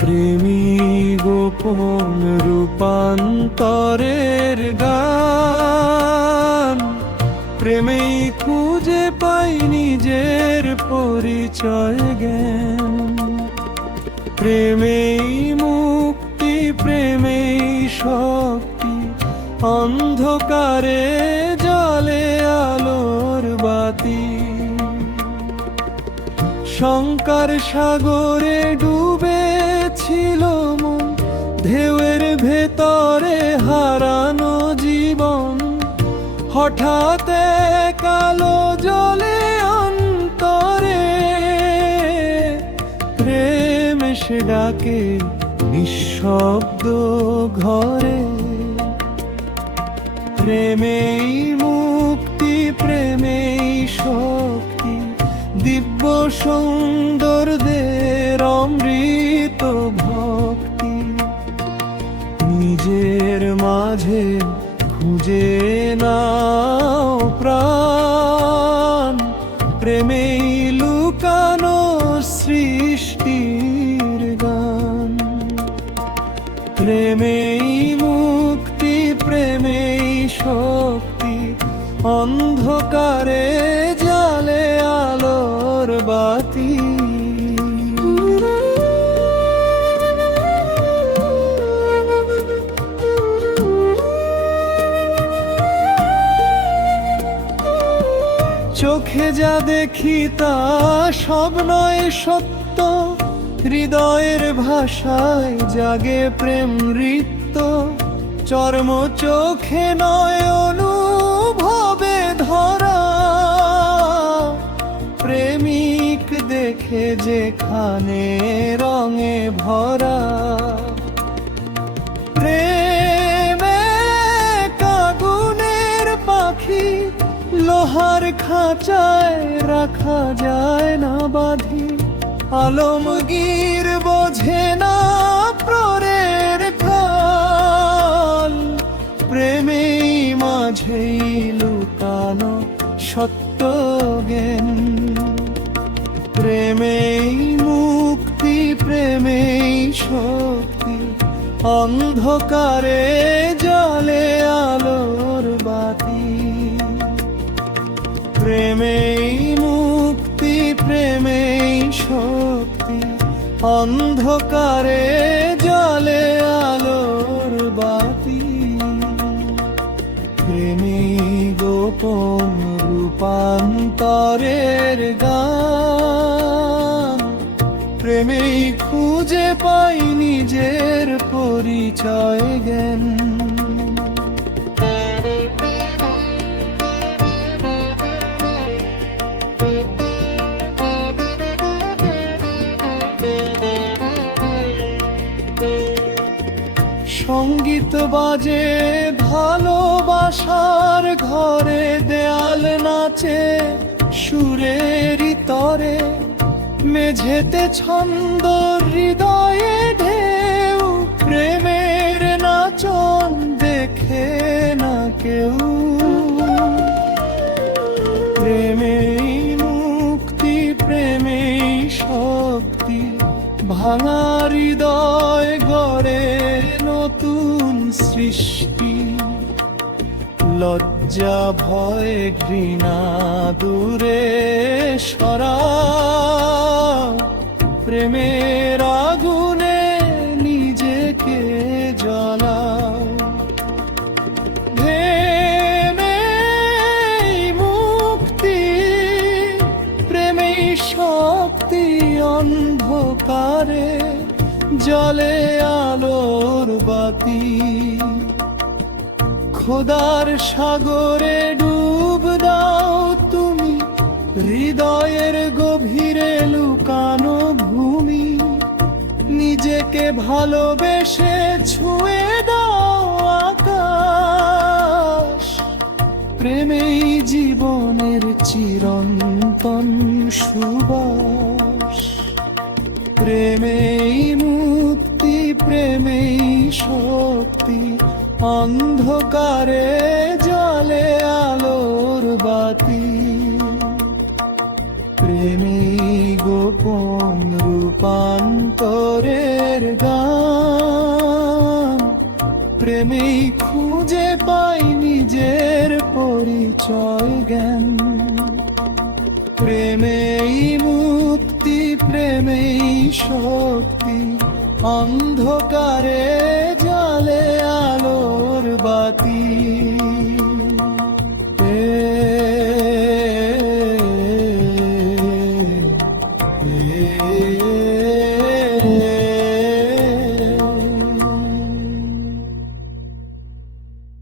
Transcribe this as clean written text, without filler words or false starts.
প্রেমী গোপন রূপান্তরের গান, প্রেমেই খুঁজে পাই নিজের পরিচয় জ্ঞান। প্রেমেই মুক্তি, প্রেমেই শক্তি, অন্ধকারে জ্বলে আলোর বাতি। শঙ্কার সাগরে ডুবেছিল মন, ঢেউয়ের ভেতরে হারানো জীবন। হঠাৎ কালো জলে অন্তরে প্রেম এসে ডাকে নিঃশব্দ ঘরে। প্রেমেই মুক্তি, প্রেমেই শক্তি, দিব্য সুন্দরদের অমৃত ভক্তি। নিজের মাঝে খুঁজে নাও প্রাণ, প্রেমেই লুকানো সৃষ্টির গান। প্রেমেই মুক্তি, প্রেমেই শক্তি, অন্ধকারে জ্বালে আলোর বাতি। চোখে যা দেখি তা সব নয় সত্য, হৃদয়ের ভাষায় জাগে প্রেম নৃত্য। চর্ম চোখে নয় অনুভবে ধরা, প্রেমিক দেখে যেখানে রঙে ভরা। প্রেমে কাগুনের পাখি, লোহার খাঁচায় রাখা যায় না বাঁধি। আলমগীর বোঝে না প্রেমের কাল, প্রেমেই মাঝেই লুকানো সত্য জ্ঞান। প্রেমেই মুক্তি, প্রেমেই শক্তি, অন্ধকারে জ্বলে আলোর বাতি। প্রেমেই মুক্তি, প্রেমেই শক্তি, অন্ধকারে জ্বলে আলোর বাতি। প্রেমেই গোপন রূপান্তরের গান, প্রেমেই খুঁজে পাই নিজের পরিচয় জ্ঞান। সঙ্গীত বাজে ভালোবাসার ঘরে, দেয়াল নাচে সুরেরই তরে। মেঝেতে ছন্দ, হৃদয়ে ঢেউ, প্রেমের নাচন দেখে না কেউ। প্রেমেই মুক্তি, প্রেমেই শক্তি, ভাঙা হৃদয় গড়ে নতুন সৃষ্টি। লজ্জা ভয় ঘৃণা দূরে সরা, প্রেমের আগুনে নিজেকে জ্বালাও। প্রেমেই মুক্তি, প্রেমেই শক্তি, অন্ধকারে জ্বলে আলোর বাতি। খোদার সাগরে ডুব দাও তুমি, হৃদয়ের গভীরে লুকানো ভূমি। নিজেকে ভালোবেসে ছুঁয়ে দাও আকাশ, প্রেমেই জীবনের চিরন্তন সুবাস। প্রেমেই মুক্তি, প্রেমেই শক্তি, অন্ধকারে জ্বলে আলোর বাতি। প্রেমেই গোপন রূপ রূপান্তরের গান। প্রেমেই খুঁজে পাই নিজের পরিচয় জ্ঞান। প্রেমেই মুক্তি, প্রেমেই শক্তি, অন্ধকারে জ্বলে আলোর বাতি।